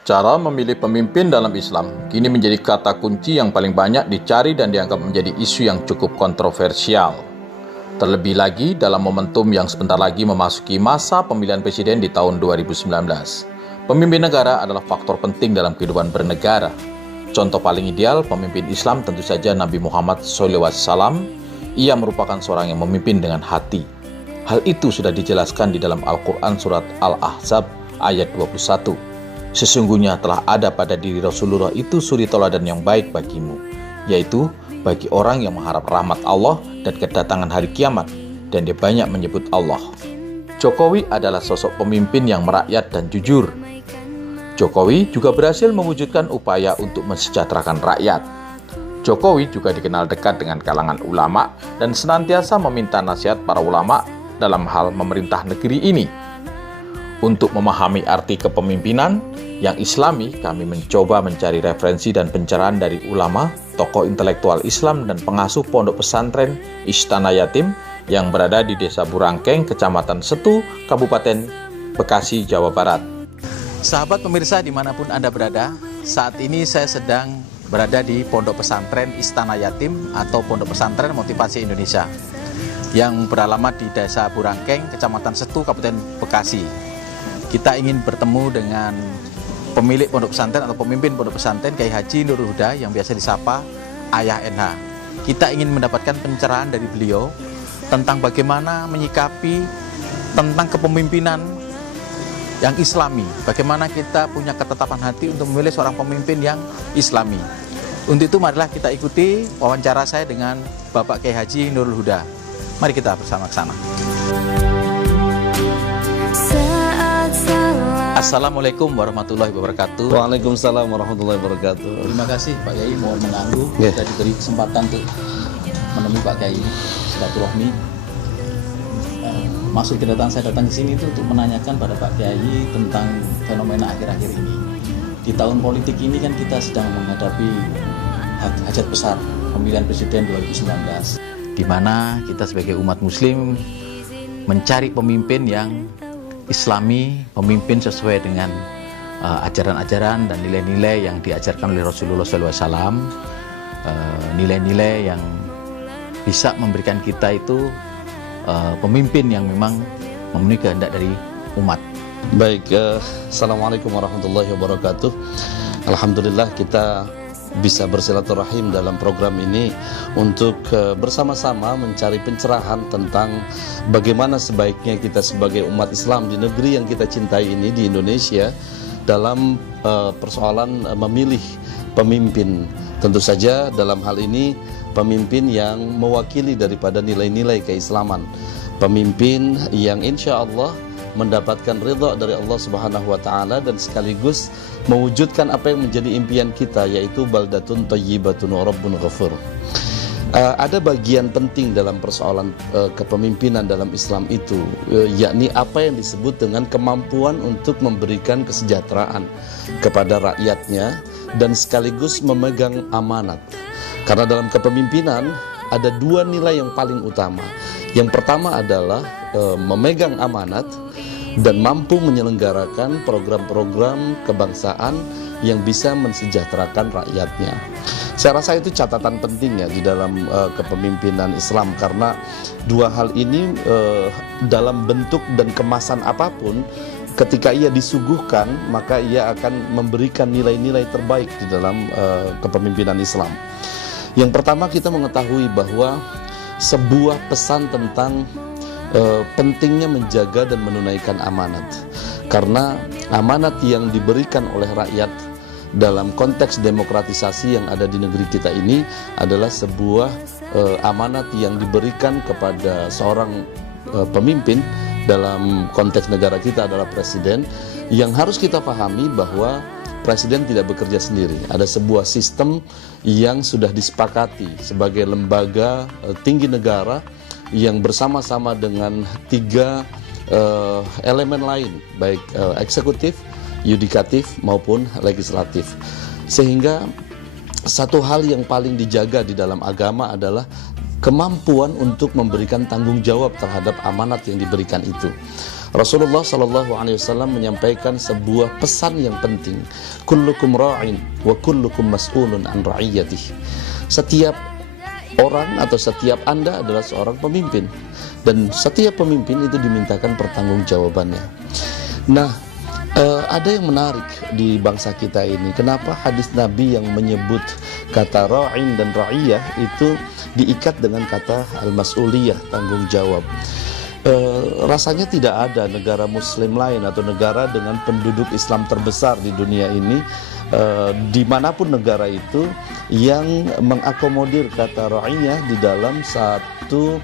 Cara memilih pemimpin dalam Islam kini menjadi kata kunci yang paling banyak dicari dan dianggap menjadi isu yang cukup kontroversial. Terlebih lagi dalam momentum yang sebentar lagi memasuki masa pemilihan presiden di tahun 2019. Pemimpin negara adalah faktor penting dalam kehidupan bernegara. Contoh paling ideal pemimpin Islam tentu saja Nabi Muhammad SAW. Ia merupakan seorang yang memimpin dengan hati. Hal itu sudah dijelaskan di dalam Al-Quran surat Al-Ahzab ayat 21. Sesungguhnya telah ada pada diri Rasulullah itu suri teladan yang baik bagimu, yaitu bagi orang yang mengharap rahmat Allah dan kedatangan hari kiamat, dan dia banyak menyebut Allah. Jokowi adalah sosok pemimpin yang merakyat dan jujur. Jokowi juga berhasil mewujudkan upaya untuk mensejahterakan rakyat. Jokowi juga dikenal dekat dengan kalangan ulama dan senantiasa meminta nasihat para ulama dalam hal memerintah negeri ini. Untuk memahami arti kepemimpinan yang islami, kami mencoba mencari referensi dan pencerahan dari ulama, tokoh intelektual Islam, dan pengasuh pondok pesantren Istana Yatim yang berada di Desa Burangkeng, Kecamatan Setu, Kabupaten Bekasi, Jawa Barat. Sahabat pemirsa dimanapun Anda berada, saat ini saya sedang berada di pondok pesantren Istana Yatim atau Pondok Pesantren Motivasi Indonesia yang beralamat di Desa Burangkeng, Kecamatan Setu, Kabupaten Bekasi. Kita ingin bertemu dengan pemilik pondok pesantren atau pemimpin pondok pesantren Kiai Haji Nurul Huda yang biasa disapa Ayah NH. Kita ingin mendapatkan pencerahan dari beliau tentang bagaimana menyikapi tentang kepemimpinan yang islami, bagaimana kita punya ketetapan hati untuk memilih seorang pemimpin yang islami. Untuk itu marilah kita ikuti wawancara saya dengan Bapak Kiai Haji Nurul Huda. Mari kita bersama ke sana. Assalamualaikum warahmatullahi wabarakatuh. Waalaikumsalam warahmatullahi wabarakatuh. Terima kasih Pak Kiai, mohon mengganggu. Kita diberi kesempatan untuk menemui Pak Kiai silaturahmi. Maksud kedatangan saya datang ke sini itu untuk menanyakan pada Pak Kiai tentang fenomena akhir-akhir ini. Di tahun politik ini kan kita sedang menghadapi hajat besar pemilihan presiden 2019, di mana kita sebagai umat muslim mencari pemimpin yang islami, pemimpin sesuai dengan ajaran-ajaran dan nilai-nilai yang diajarkan oleh Rasulullah SAW, nilai-nilai yang bisa memberikan kita itu pemimpin yang memang memenuhi kehendak dari umat. Baik, Assalamualaikum warahmatullahi wabarakatuh. Alhamdulillah kita bisa bersilaturahim dalam program ini untuk bersama-sama mencari pencerahan tentang bagaimana sebaiknya kita sebagai umat Islam di negeri yang kita cintai ini, di Indonesia, dalam persoalan memilih pemimpin. Tentu saja dalam hal ini pemimpin yang mewakili daripada nilai-nilai keislaman, pemimpin yang insya Allah mendapatkan ridha dari Allah Subhanahu wa taala dan sekaligus mewujudkan apa yang menjadi impian kita, yaitu baldatun thayyibatun wa rabbun ghafur. Ada bagian penting dalam persoalan kepemimpinan dalam Islam itu, yakni apa yang disebut dengan kemampuan untuk memberikan kesejahteraan kepada rakyatnya dan sekaligus memegang amanat. Karena dalam kepemimpinan ada dua nilai yang paling utama. Yang pertama adalah memegang amanat dan mampu menyelenggarakan program-program kebangsaan yang bisa mensejahterakan rakyatnya. Saya rasa itu catatan penting ya di dalam kepemimpinan Islam, karena dua hal ini dalam bentuk dan kemasan apapun, ketika ia disuguhkan maka ia akan memberikan nilai-nilai terbaik di dalam kepemimpinan Islam. Yang pertama, kita mengetahui bahwa sebuah pesan tentang pentingnya menjaga dan menunaikan amanat, karena amanat yang diberikan oleh rakyat dalam konteks demokratisasi yang ada di negeri kita ini adalah sebuah amanat yang diberikan kepada seorang pemimpin. Dalam konteks negara kita adalah presiden, yang harus kita pahami bahwa presiden tidak bekerja sendiri. Ada sebuah sistem yang sudah disepakati sebagai lembaga tinggi negara yang bersama-sama dengan tiga elemen lain, baik eksekutif, yudikatif maupun legislatif. Sehingga satu hal yang paling dijaga di dalam agama adalah kemampuan untuk memberikan tanggung jawab terhadap amanat yang diberikan itu. Rasulullah SAW menyampaikan sebuah pesan yang penting, kullukum ra'in wa kullukum mas'ulun an ra'iyatih. Setiap orang atau setiap Anda adalah seorang pemimpin, dan setiap pemimpin itu dimintakan pertanggungjawabannya. Nah, ada yang menarik di bangsa kita ini. Kenapa hadis Nabi yang menyebut kata ra'in dan ra'iyah itu diikat dengan kata al-mas'uliyah, tanggung jawab? Rasanya tidak ada negara muslim lain atau negara dengan penduduk Islam terbesar di dunia ini, dimanapun negara itu, yang mengakomodir kata ra'iyah di dalam satu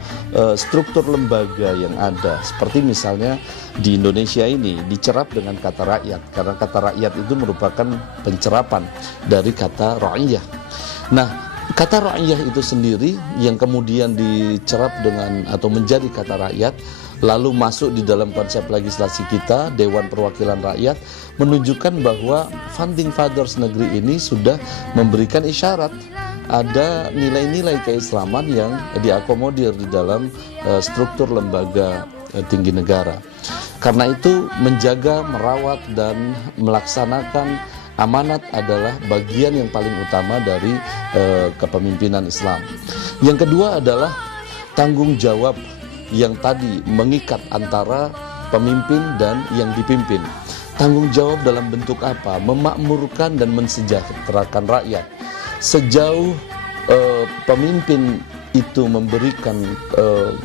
struktur lembaga yang ada. Seperti misalnya di Indonesia ini dicerap dengan kata rakyat, karena kata rakyat itu merupakan pencerapan dari kata ra'iyah. Nah, kata ra'iyah itu sendiri yang kemudian dicerap dengan atau menjadi kata rakyat, lalu masuk di dalam konsep legislasi kita, Dewan Perwakilan Rakyat, menunjukkan bahwa founding fathers negeri ini sudah memberikan isyarat ada nilai-nilai keislaman yang diakomodir di dalam struktur lembaga tinggi negara. Karena itu menjaga, merawat, dan melaksanakan amanat adalah bagian yang paling utama dari kepemimpinan Islam. Yang kedua adalah tanggung jawab yang tadi mengikat antara pemimpin dan yang dipimpin. Tanggung jawab dalam bentuk apa? Memakmurkan dan mensejahterakan rakyat. Sejauh pemimpin itu memberikan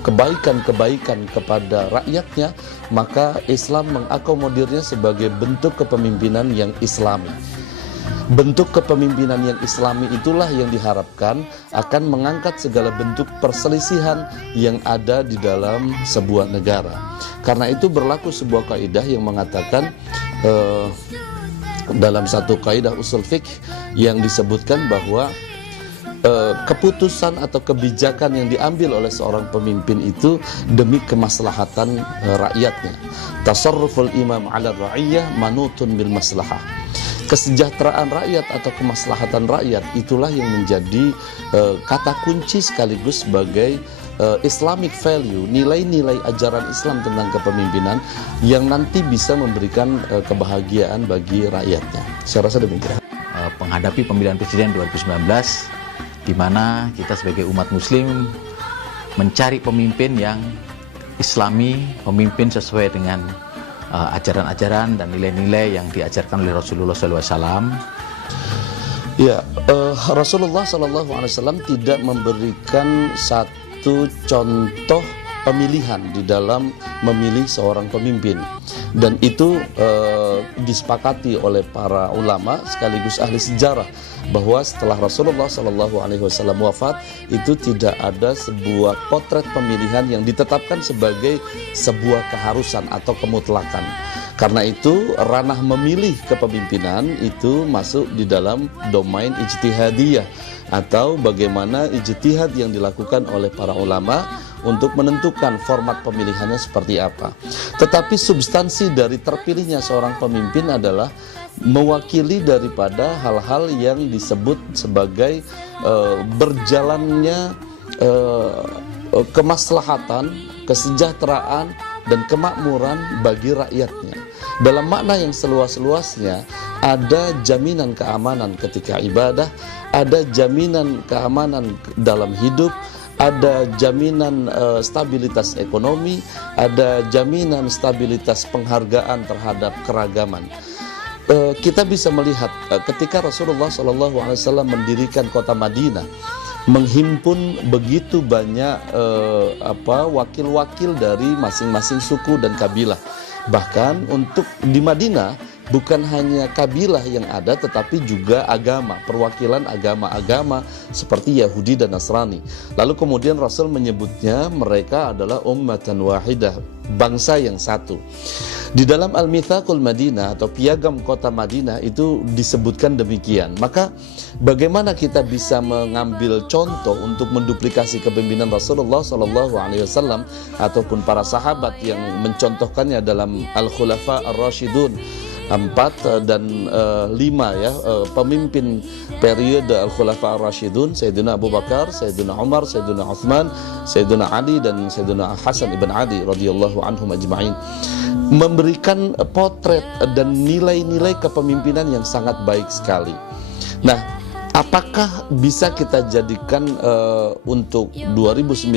kebaikan-kebaikan kepada rakyatnya, maka Islam mengakomodirnya sebagai bentuk kepemimpinan yang Islami. Bentuk kepemimpinan yang Islami itulah yang diharapkan akan mengangkat segala bentuk perselisihan yang ada di dalam sebuah negara. Karena itu berlaku sebuah kaidah yang mengatakan dalam satu kaidah usul fiqh yang disebutkan bahwa keputusan atau kebijakan yang diambil oleh seorang pemimpin itu demi kemaslahatan rakyatnya. Tasarruful imam 'ala ra'iyah manutun bil maslahah. Kesejahteraan rakyat atau kemaslahatan rakyat itulah yang menjadi kata kunci sekaligus sebagai Islamic value, nilai-nilai ajaran Islam tentang kepemimpinan yang nanti bisa memberikan kebahagiaan bagi rakyatnya. Saya rasa demikian. Menghadapi pemilihan presiden 2019, di mana kita sebagai umat muslim mencari pemimpin yang Islami, pemimpin sesuai dengan ajaran-ajaran dan nilai-nilai yang diajarkan oleh Rasulullah SAW. Ya, Rasulullah SAW tidak memberikan satu contoh pemilihan di dalam memilih seorang pemimpin, dan itu disepakati oleh para ulama sekaligus ahli sejarah bahwa setelah Rasulullah SAW wafat itu tidak ada sebuah potret pemilihan yang ditetapkan sebagai sebuah keharusan atau kemutlakan. Karena itu ranah memilih kepemimpinan itu masuk di dalam domain ijtihadiyah, atau bagaimana ijtihad yang dilakukan oleh para ulama untuk menentukan format pemilihannya seperti apa. Tetapi substansi dari terpilihnya seorang pemimpin adalah mewakili daripada hal-hal yang disebut sebagai berjalannya kemaslahatan, kesejahteraan, dan kemakmuran bagi rakyatnya. Dalam makna yang seluas-luasnya, ada jaminan keamanan ketika ibadah, ada jaminan keamanan dalam hidup, ada jaminan stabilitas ekonomi, ada jaminan stabilitas penghargaan terhadap keragaman. Kita bisa melihat ketika Rasulullah SAW mendirikan kota Madinah, menghimpun begitu banyak wakil-wakil dari masing-masing suku dan kabilah. Bahkan untuk di Madinah bukan hanya kabilah yang ada, tetapi juga agama, perwakilan agama-agama seperti Yahudi dan Nasrani. Lalu kemudian Rasul menyebutnya mereka adalah ummatan wahidah, bangsa yang satu. Di dalam Al-Mitsaqul Madinah atau piagam kota Madinah itu disebutkan demikian. Maka bagaimana kita bisa mengambil contoh untuk menduplikasi kepemimpinan Rasulullah SAW ataupun para sahabat yang mencontohkannya dalam Al-Khulafa Ar-Rasyidun 4 dan 5 ya, pemimpin periode Al-Khulafa Ar-Rasyidun, Sayyidina Abu Bakar, Sayyidina Umar, Sayyidina Uthman, Sayyidina Ali dan Sayyidina Hasan ibn Ali radhiyallahu anhum ajma'in, memberikan potret dan nilai-nilai kepemimpinan yang sangat baik sekali. Nah, apakah bisa kita jadikan untuk 2019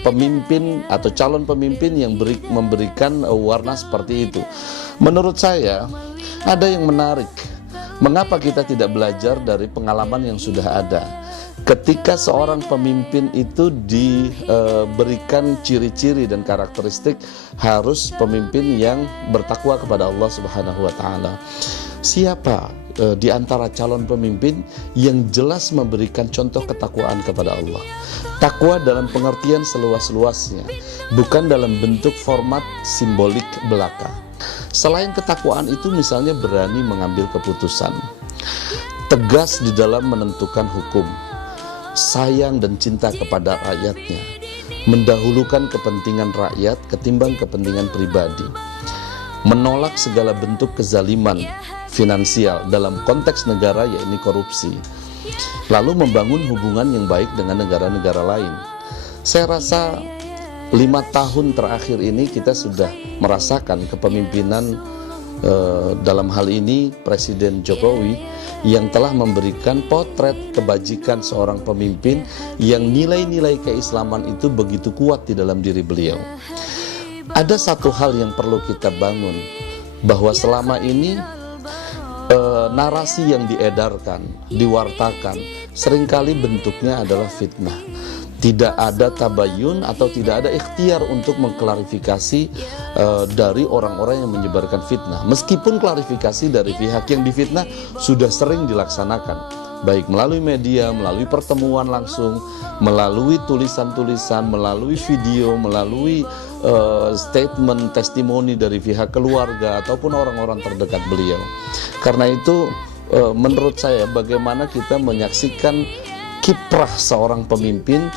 pemimpin atau calon pemimpin yang memberikan warna seperti itu? Menurut saya ada yang menarik. Mengapa kita tidak belajar dari pengalaman yang sudah ada? Ketika seorang pemimpin itu diberikan ciri-ciri dan karakteristik harus pemimpin yang bertakwa kepada Allah Subhanahu wa taala. Siapa di antara calon pemimpin yang jelas memberikan contoh ketakwaan kepada Allah? Takwa dalam pengertian seluas-luasnya, bukan dalam bentuk format simbolik belaka. Selain ketakwaan itu misalnya berani mengambil keputusan, tegas di dalam menentukan hukum, sayang dan cinta kepada rakyatnya, mendahulukan kepentingan rakyat ketimbang kepentingan pribadi, menolak segala bentuk kezaliman finansial dalam konteks negara, yaitu korupsi, lalu membangun hubungan yang baik dengan negara-negara lain. Saya rasa 5 tahun terakhir ini kita sudah merasakan kepemimpinan dalam hal ini Presiden Jokowi yang telah memberikan potret kebajikan seorang pemimpin yang nilai-nilai keislaman itu begitu kuat di dalam diri beliau. Ada satu hal yang perlu kita bangun, bahwa selama ini narasi yang diedarkan, diwartakan, seringkali bentuknya adalah fitnah. Tidak ada tabayun atau tidak ada ikhtiar untuk mengklarifikasi dari orang-orang yang menyebarkan fitnah. Meskipun klarifikasi dari pihak yang difitnah sudah sering dilaksanakan, baik melalui media, melalui pertemuan langsung, melalui tulisan-tulisan, melalui video, melalui statement, testimoni dari pihak keluarga ataupun orang-orang terdekat beliau. Karena itu menurut saya bagaimana kita menyaksikan kiprah seorang pemimpin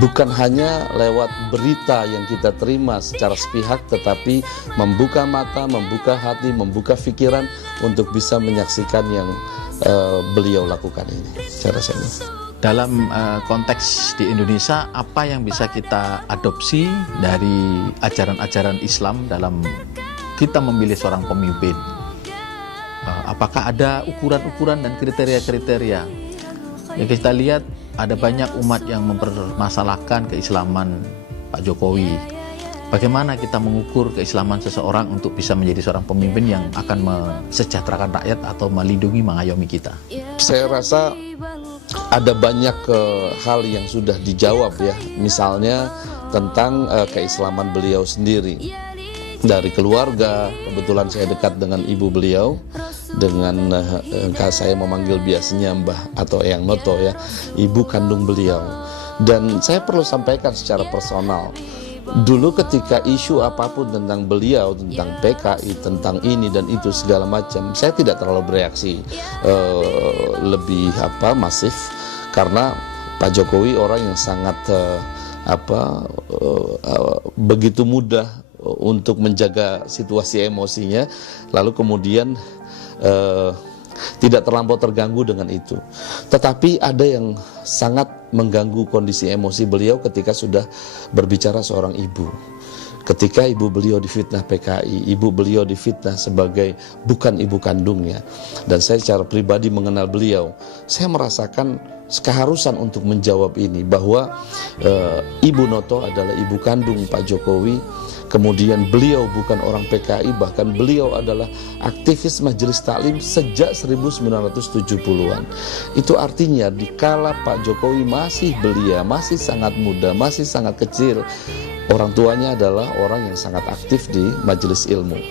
bukan hanya lewat berita yang kita terima secara sepihak, tetapi membuka mata, membuka hati, membuka pikiran untuk bisa menyaksikan yang beliau lakukan ini secara serius. Dalam konteks di Indonesia, apa yang bisa kita adopsi dari ajaran-ajaran Islam dalam kita memilih seorang pemimpin? Apakah ada ukuran-ukuran dan kriteria-kriteria? Yang kita lihat ada banyak umat yang mempermasalahkan keislaman Pak Jokowi. Bagaimana kita mengukur keislaman seseorang untuk bisa menjadi seorang pemimpin yang akan mesejahterakan rakyat atau melindungi, mengayomi kita? Saya rasa ada banyak hal yang sudah dijawab ya. Misalnya tentang keislaman beliau sendiri. Dari keluarga, kebetulan saya dekat dengan ibu beliau, dengan saya memanggil biasanya Mbah atau Eyang Noto ya, ibu kandung beliau. Dan saya perlu sampaikan secara personal, dulu ketika isu apapun tentang beliau, tentang PKI, tentang ini dan itu segala macam, saya tidak terlalu bereaksi lebih masif, karena Pak Jokowi orang yang sangat begitu mudah untuk menjaga situasi emosinya, lalu kemudian tidak terlampau terganggu dengan itu. Tetapi ada yang sangat mengganggu kondisi emosi beliau ketika sudah berbicara seorang ibu. Ketika ibu beliau difitnah PKI, ibu beliau difitnah sebagai bukan ibu kandungnya. Dan saya secara pribadi mengenal beliau, saya merasakan keharusan untuk menjawab ini, bahwa Ibu Noto adalah ibu kandung Pak Jokowi. Kemudian beliau bukan orang PKI, bahkan beliau adalah aktivis Majelis Taklim sejak 1970-an. Itu artinya dikala Pak Jokowi masih belia, masih sangat muda, masih sangat kecil, orang tuanya adalah orang yang sangat aktif di majelis ilmu.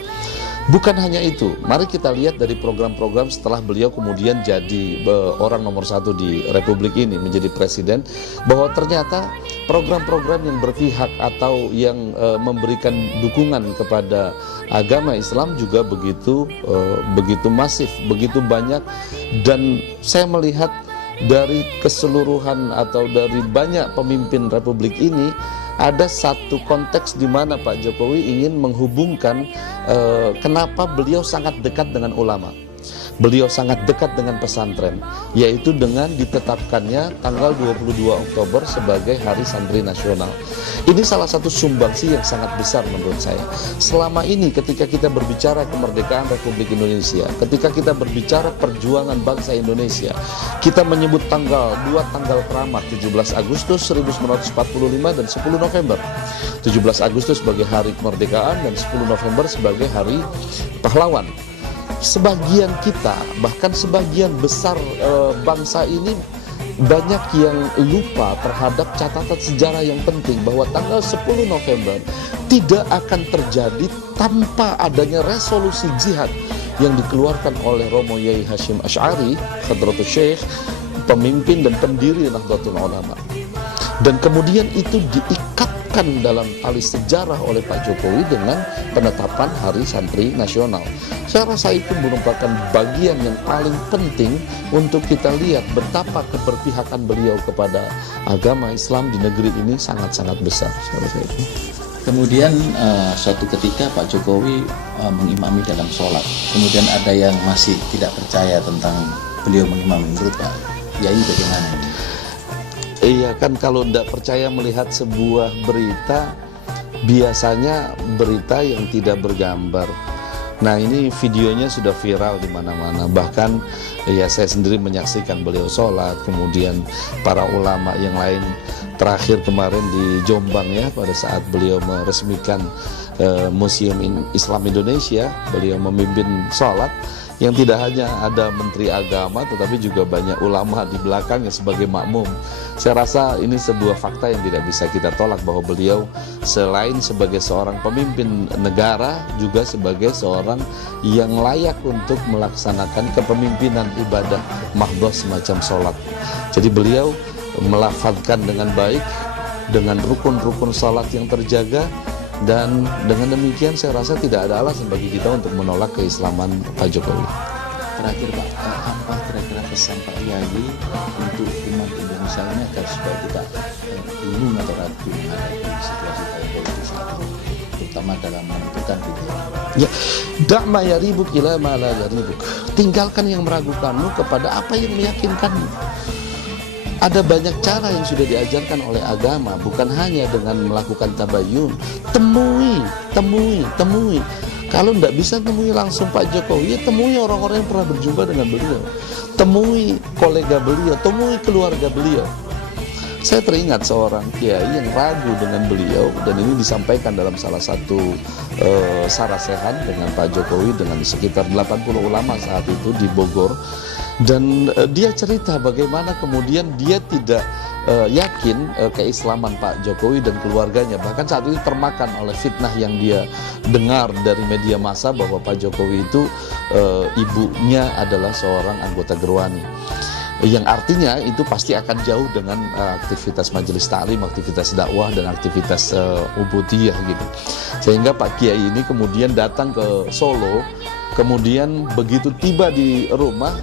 Bukan hanya itu, mari kita lihat dari program-program setelah beliau kemudian jadi orang nomor 1 di Republik ini, menjadi presiden, bahwa ternyata program-program yang berpihak atau yang memberikan dukungan kepada agama Islam juga begitu masif, begitu banyak. Dan saya melihat dari keseluruhan atau dari banyak pemimpin Republik ini, ada satu konteks di mana Pak Jokowi ingin menghubungkan kenapa beliau sangat dekat dengan ulama. Beliau sangat dekat dengan pesantren, yaitu dengan ditetapkannya tanggal 22 Oktober sebagai Hari Santri Nasional. Ini salah satu sumbangsi yang sangat besar menurut saya. Selama ini ketika kita berbicara kemerdekaan Republik Indonesia, ketika kita berbicara perjuangan bangsa Indonesia, kita menyebut dua tanggal keramat, 17 Agustus 1945 dan 10 November. 17 Agustus sebagai Hari Kemerdekaan dan 10 November sebagai Hari Pahlawan. Sebagian kita, bahkan sebagian besar bangsa ini banyak yang lupa terhadap catatan sejarah yang penting bahwa tanggal 10 November tidak akan terjadi tanpa adanya resolusi jihad yang dikeluarkan oleh Romo Yai Hashim Asy'ari, Hadratus Syekh, pemimpin dan pendiri Nahdlatul Ulama. Dan kemudian itu diikatkan dalam tali sejarah oleh Pak Jokowi dengan penetapan Hari Santri Nasional. Saya rasa itu merupakan bagian yang paling penting untuk kita lihat betapa keberpihakan beliau kepada agama Islam di negeri ini sangat-sangat besar. Saya rasa itu. Kemudian suatu ketika Pak Jokowi mengimami dalam sholat. Kemudian ada yang masih tidak percaya tentang beliau mengimami. Menurut Pak Yai bagaimana? Iya kan, kalau tidak percaya melihat sebuah berita, biasanya berita yang tidak bergambar. Nah, ini videonya sudah viral di mana-mana. Bahkan ya saya sendiri menyaksikan beliau sholat, kemudian para ulama yang lain. Terakhir kemarin di Jombang ya, pada saat beliau meresmikan Museum Islam Indonesia, beliau memimpin sholat yang tidak hanya ada Menteri Agama tetapi juga banyak ulama di belakangnya sebagai makmum. Saya rasa ini sebuah fakta yang tidak bisa kita tolak bahwa beliau selain sebagai seorang pemimpin negara juga sebagai seorang yang layak untuk melaksanakan kepemimpinan ibadah mahdhah semacam sholat. Jadi beliau melafadzkan dengan baik, dengan rukun-rukun sholat yang terjaga, dan dengan demikian saya rasa tidak ada alasan bagi kita untuk menolak keislaman Pak Jokowi. Terakhir Pak, apa kira-kira pesan Pak Yai untuk umat Indonesia ini agar supaya tidak bingung atau ragu menghadapi situasi politik saat ini, terutama dalam menentukan pilihan? Ya, da'ma yaribuk ila ma la yaribuk. Tinggalkan yang meragukanmu kepada apa yang meyakinkanmu. Ada banyak cara yang sudah diajarkan oleh agama, bukan hanya dengan melakukan tabayyun. Temui. Kalau tidak bisa temui langsung Pak Jokowi, ya temui orang-orang yang pernah berjumpa dengan beliau. Temui kolega beliau, temui keluarga beliau. Saya teringat seorang kiai yang ragu dengan beliau, dan ini disampaikan dalam salah satu sarasehan dengan Pak Jokowi dengan sekitar 80 ulama saat itu di Bogor. Dan dia cerita bagaimana kemudian dia tidak yakin keislaman Pak Jokowi dan keluarganya. Bahkan saat itu termakan oleh fitnah yang dia dengar dari media massa bahwa Pak Jokowi itu ibunya adalah seorang anggota Gerwani, yang artinya itu pasti akan jauh dengan aktivitas majelis taklim, aktivitas dakwah, dan aktivitas ubudiyah gitu. Sehingga Pak Kiai ini kemudian datang ke Solo. Kemudian begitu tiba di rumah,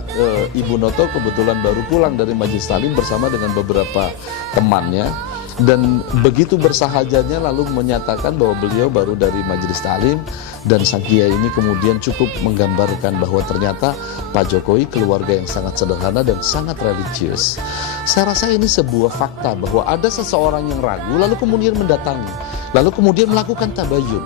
Ibu Noto kebetulan baru pulang dari majelis taklim bersama dengan beberapa temannya. Dan begitu bersahajanya lalu menyatakan bahwa beliau baru dari majelis taklim, dan sang kiai ini kemudian cukup menggambarkan bahwa ternyata Pak Jokowi keluarga yang sangat sederhana dan sangat religius. Saya rasa ini sebuah fakta bahwa ada seseorang yang ragu lalu kemudian mendatangi, lalu kemudian melakukan tabayyun,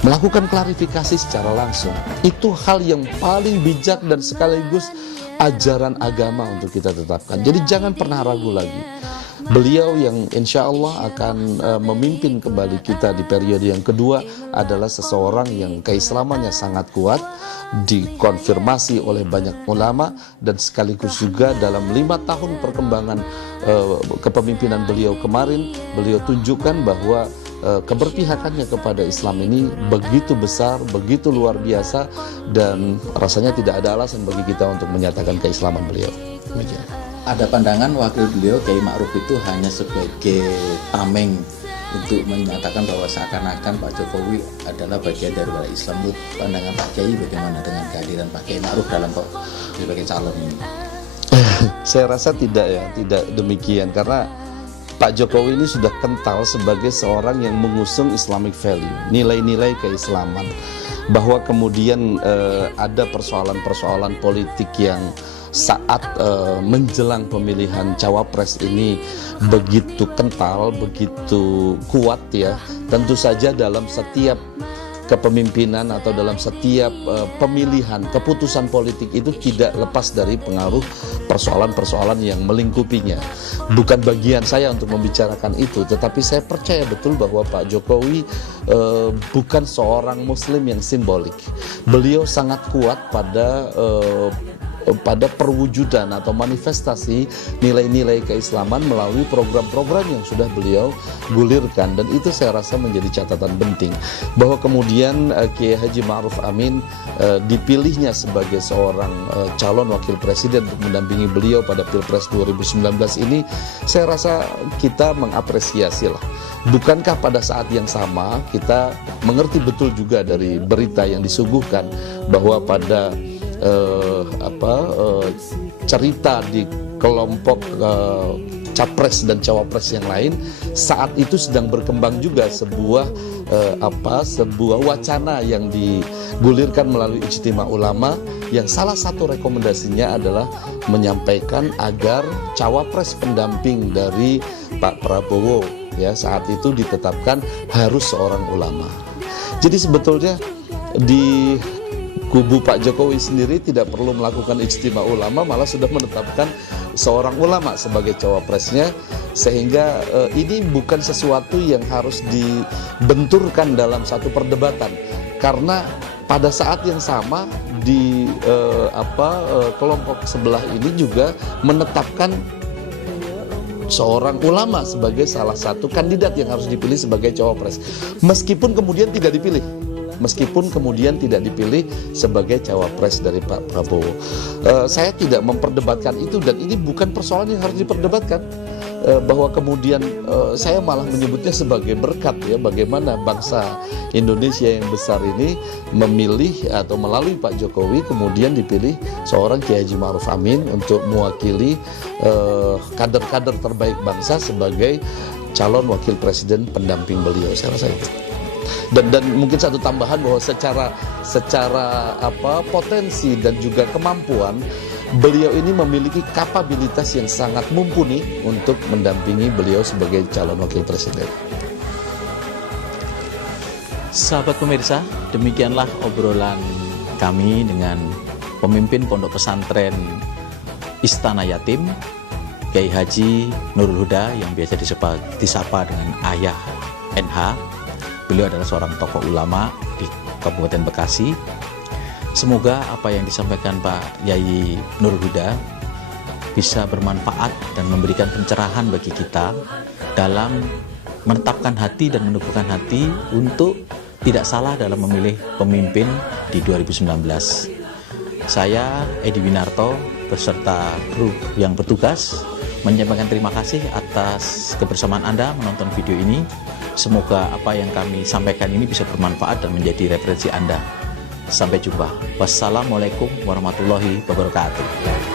melakukan klarifikasi secara langsung. Itu hal yang paling bijak dan sekaligus ajaran agama untuk kita tetapkan. Jadi jangan pernah ragu lagi. Beliau yang insya Allah akan memimpin kembali kita di periode yang kedua adalah seseorang yang keislamannya sangat kuat, dikonfirmasi oleh banyak ulama, dan sekaligus juga dalam 5 tahun perkembangan kepemimpinan beliau kemarin, beliau tunjukkan bahwa keberpihakannya kepada Islam ini begitu besar, begitu luar biasa, dan rasanya tidak ada alasan bagi kita untuk menyatakan keislaman beliau. Ada pandangan wakil beliau Kiai Ma'ruf itu hanya sebagai tameng untuk menyatakan bahwa seakan-akan Pak Jokowi adalah bagian dari Islam. Menurut pandangan Pak Kiai bagaimana dengan kehadiran Pak Kiai Ma'ruf dalam sebagai calon ini? Saya rasa tidak demikian, karena Pak Jokowi ini sudah kental sebagai seorang yang mengusung Islamic value, nilai-nilai keislaman, bahwa kemudian ada persoalan-persoalan politik yang saat menjelang pemilihan cawapres ini begitu kental, begitu kuat ya. Tentu saja dalam setiap kepemimpinan atau dalam setiap pemilihan, keputusan politik itu tidak lepas dari pengaruh persoalan-persoalan yang melingkupinya. Bukan bagian saya untuk membicarakan itu, tetapi saya percaya betul bahwa Pak Jokowi bukan seorang muslim yang simbolik. Beliau sangat kuat pada perwujudan atau manifestasi nilai-nilai keislaman melalui program-program yang sudah beliau gulirkan, dan itu saya rasa menjadi catatan penting bahwa kemudian Kiai Haji Ma'ruf Amin dipilihnya sebagai seorang calon wakil presiden untuk mendampingi beliau pada Pilpres 2019 ini. Saya rasa kita mengapresiasi lah. Bukankah pada saat yang sama kita mengerti betul juga dari berita yang disuguhkan bahwa pada cerita di kelompok capres dan cawapres yang lain saat itu sedang berkembang juga sebuah wacana yang digulirkan melalui ijtima ulama, yang salah satu rekomendasinya adalah menyampaikan agar cawapres pendamping dari Pak Prabowo ya saat itu ditetapkan harus seorang ulama. Jadi sebetulnya di kubu Pak Jokowi sendiri tidak perlu melakukan ijtima ulama, malah sudah menetapkan seorang ulama sebagai cawapresnya, sehingga ini bukan sesuatu yang harus dibenturkan dalam satu perdebatan, karena pada saat yang sama di kelompok sebelah ini juga menetapkan seorang ulama sebagai salah satu kandidat yang harus dipilih sebagai cawapres, meskipun kemudian tidak dipilih sebagai cawapres dari Pak Prabowo. Saya tidak memperdebatkan itu, dan ini bukan persoalan yang harus diperdebatkan. Bahwa kemudian saya malah menyebutnya sebagai berkat ya, bagaimana bangsa Indonesia yang besar ini memilih atau melalui Pak Jokowi kemudian dipilih seorang Kiai Haji Ma'ruf Amin untuk mewakili kader-kader terbaik bangsa sebagai calon wakil presiden pendamping beliau. Saya rasa itu. Dan mungkin satu tambahan bahwa secara potensi dan juga kemampuan, beliau ini memiliki kapabilitas yang sangat mumpuni untuk mendampingi beliau sebagai calon wakil presiden. Sahabat pemirsa, demikianlah obrolan kami dengan pemimpin Pondok Pesantren Istana Yatim, Kiai Haji Nurul Huda, yang biasa disapa dengan Ayah NH. Beliau adalah seorang tokoh ulama di Kabupaten Bekasi. Semoga apa yang disampaikan Pak Yai Nurul Huda bisa bermanfaat dan memberikan pencerahan bagi kita dalam menetapkan hati dan menumbuhkan hati untuk tidak salah dalam memilih pemimpin di 2019. Saya Edi Winarto beserta kru yang bertugas menyampaikan terima kasih atas kebersamaan Anda menonton video ini. Semoga apa yang kami sampaikan ini bisa bermanfaat dan menjadi referensi Anda. Sampai jumpa. Wassalamualaikum warahmatullahi wabarakatuh.